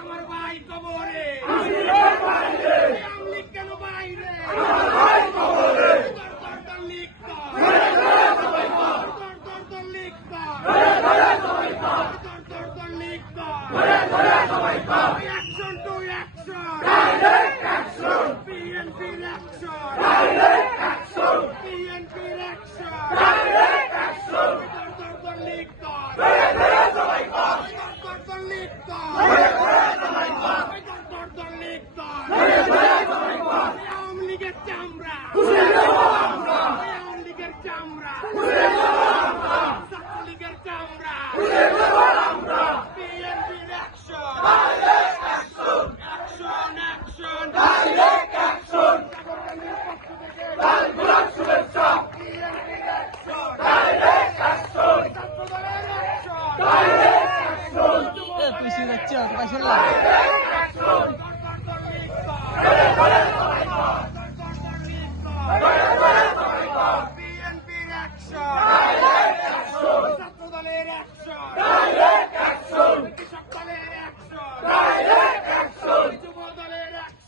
আমার ভাই কবরে কেন বাইরে Action to action! Direct action! PNP action! Direct action! PNP action! Direct action! Awami লীগের চামড়া আওয়ামী লীগের চামড়া ছাত্রলীগের চামড়া PNP action! Action, action! Direct action! পিছিয়ে যাচ্ছে পাশে ছাত্রদলের অ্যাকশন কৃষক দলের অ্যাকশন যুব দলের অ্যাকশন